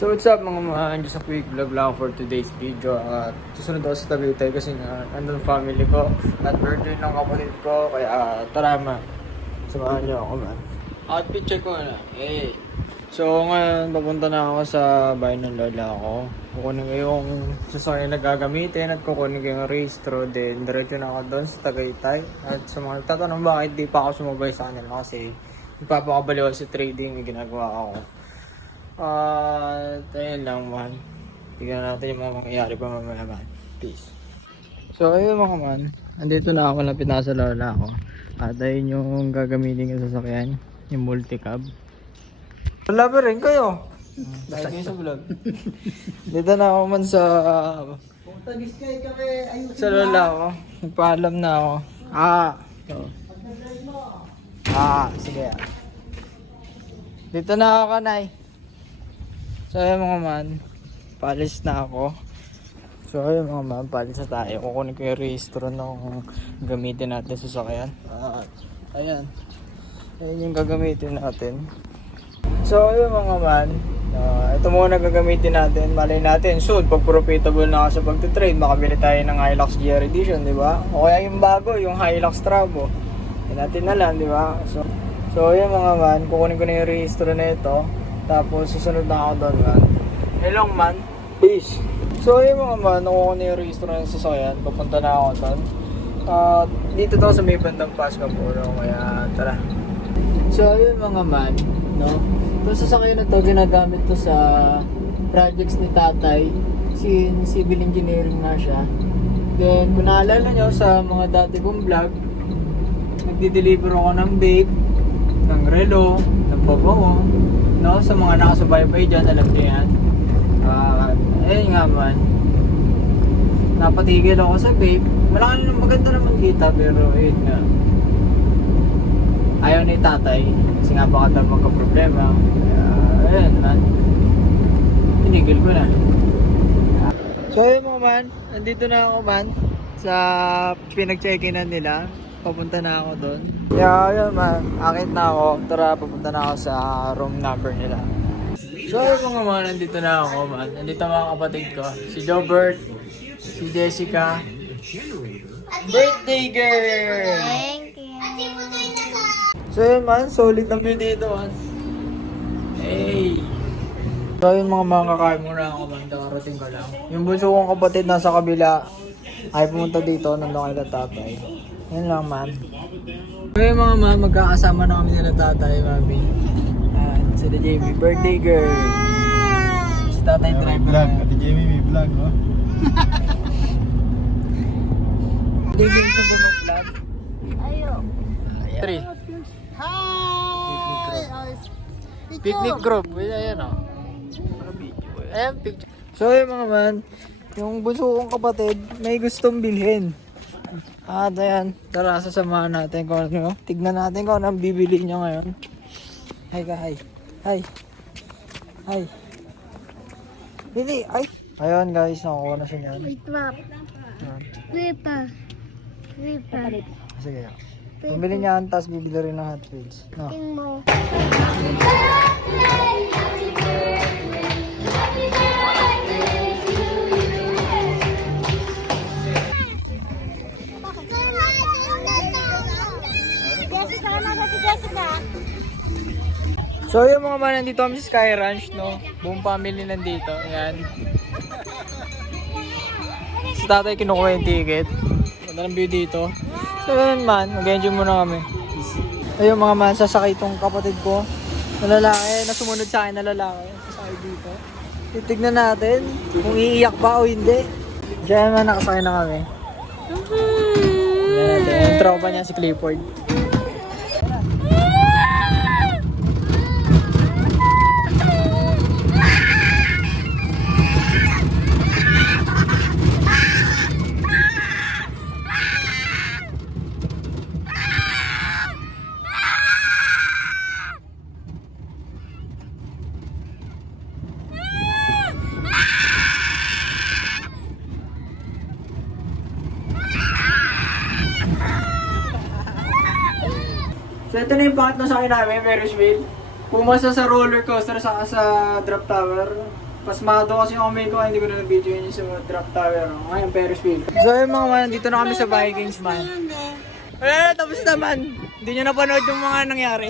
So what's up mga man, just a quick vlog lang for today's video. At susunod ako sa Tagaytay kasi nga andun family ko at birthday ng kapatid ko. Kaya tara man, samahan niyo ako man. Outfit check ko na. Hey. So ngayon papunta na ako sa bahay ng lola ko. Kukunin ko yung sasakyan na gagamitin at kukunin ko yung registro. Then diretso na ako doon sa Tagaytay. At sa mga nagtatanong bakit di pa ako sumabay sa kanila kasi nagpapakabaliw ako sa trading, may ginagawa ako. Ayun lang man. Tignan natin yung mga mangyayari pa mamaya man. Peace. So ayun mga man, andito na ako, lapit na sa lola ko. At ayun yung gagamitin ko sa sasakyan, yung multicab. Wala pa rin kayo. Dahil kayo sa vlog. Dito na ako man sa lola ko. Nagpaalam na ako. Sige. Dito na ako kanay. So ayun mga man, palis na ako. So ayun mga man, palis na tayo. Kukunin ko yung registro ng gamitin natin sa sasakyan. Ayan. Ayan yung gagamitin natin. So ayun mga man, ito muna gagamitin natin. Malay natin soon, pag profitable na ako sa pagtitrade, makabili tayo ng Hilux GR Edition, di ba? O kaya yung bago, yung Hilux Trabo. Hindi natin alam, di ba? So ayun mga man, kukunin ko na yung registro na ito. Tapos susunod na ako doon man. Hello man. Peace. So ayun mga man, nakuha ko na yung registro ng sasakyan. Papunta na ako doon. Dito daw sa may bandang Pasca po. No? Kaya tara. So ayun mga man, no? Itong sasakyan na to, ginagamit to sa projects ni tatay. Civil engineering na siya. Then kung naalala nyo sa mga dati kong vlog, nagdi-deliver ako ng vape, ng relo, ng pabango. No, sa mga nakasubaybay dyan, alam nyo yan. Ayun nga man, napatigil ako sa vape. Maganda naman kita, pero ayun nga, ayaw ni tatay kasi nga baka daw magka-problema. Ayun man, tinigil ko na. So ayun mga man, nandito na ako man sa pinag-check-inan nila. Papunta na ako doon. Yun man, akit na ako. Tara, papunta na ako sa room number nila. So ayun mga man, nandito na ako man. Nandito mga kapatid ko. Si Jobert, si Jessica. Birthday girl! Thank you. So yun man, solid ang view dito man. Hey! So yun mga kakain muna ako man. Nakarating ko lang. Yung bunso kong kapatid nasa kabila ay pumunta dito. Nandun kay tatay. Yan lang man. Okay mga man, magkakasama na kami nila tatay, mami. Sila Jamie, birthday girl. Si tatay driver vlog. na. Ate Jamie may vlog, no? Birthday girl sa bunong vlog. Ayo. Three. Hi. Picnic group. Ayan o. Ayan, picture. So yun mga man, yung bunso kong kapatid, may gustong bilhin. Ayan, tara sasamahan natin kung ano. Tignan natin kung ano ang bibili niya ngayon. Hi ka, hi. Hi. Hi. Bili, ay. Ayun guys, nakuha na siya niyan. Wait, map. Ripa. Sige. Pumili niya, tapos bibili rin ng Hot Wheels. No. King mo. So yung mga man, nandito kami sa Sky Ranch, no? Buong family nandito. Ayan. Si tatay kinukuha yung ticket. Ganda ng view dito. So yun man, mag-enjoy muna kami. Ayun mga man, sasakay itong kapatid ko na lalaki, na sumunod sa akin na lalaki. Sasakay dito. Titignan natin kung iiyak ba o hindi. Diyan man, nakasakay na kami. Tignan natin. Yung tropa niya si Clifford. So ito na yung pangatlo sa akin namin, Ferris wheel. Pumasa sa roller coaster sa drop tower. Pasmado kasi yung kamay ko, hindi ko na na-video yun sa drop tower. Ngayon, Ferris wheel. So yun mga man, dito na kami sa Vikings man. Wala na, tapos naman. Hindi nyo napanood yung mga nangyari.